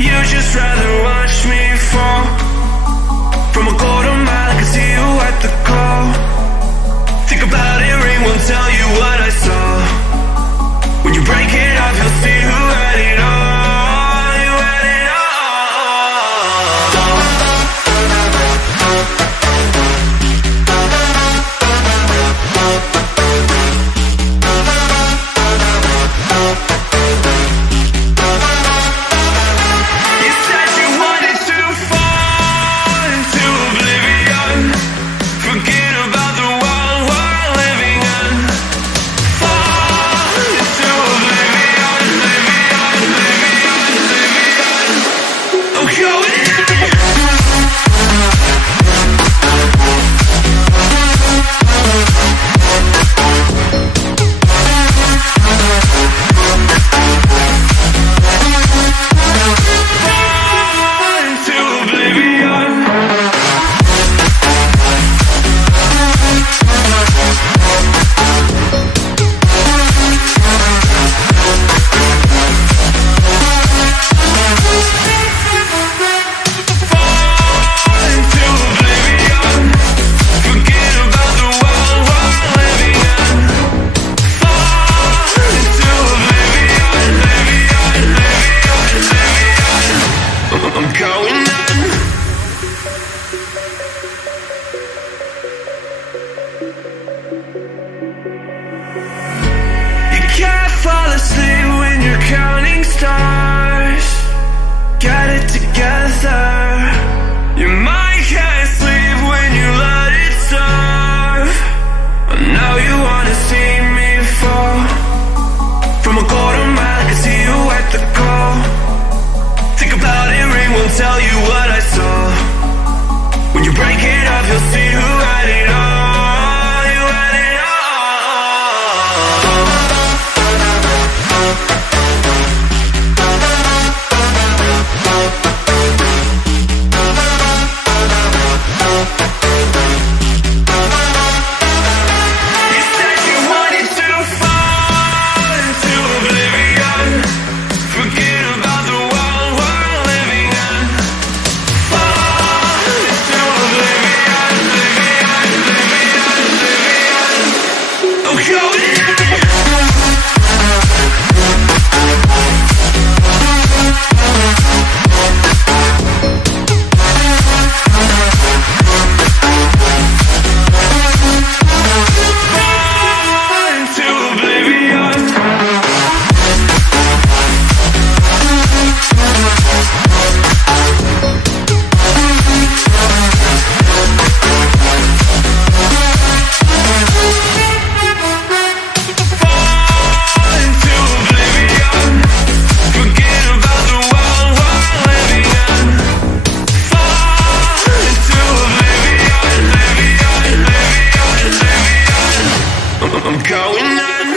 You just rather watch me fall from a quarter mile. I can see you at the call. Think about it, ring won't tell you what I saw. When you break it off, you'll see who had it all. You had it all. You said you wanted to fall into oblivion. Forget about the world we're living in. Fall into oblivion, oblivion, oblivion, oblivion. I'm going in. Fall into oblivion. Fall into oblivion. Forget about the world we're living in. Fall into oblivion, oblivion, oblivion, oblivion. I'm going in. You can't fall asleep when you're counting stars. Get it together. Your mind can't sleep when you let it serve. And now you wanna see me fall from a quarter mile. I can see you at the call. Think about it, ring won't tell you what I saw. When you break it off, you'll see who had it all. You had it all. You said you wanted to fall into oblivion. Forget about the world we're living in. Fall into oblivion, oblivion, oblivion, oblivion. I'm going in. Fall into oblivion. Fall into oblivion. Forget about the world we're living in. Fall into oblivion, oblivion, oblivion, oblivion. I'm going in.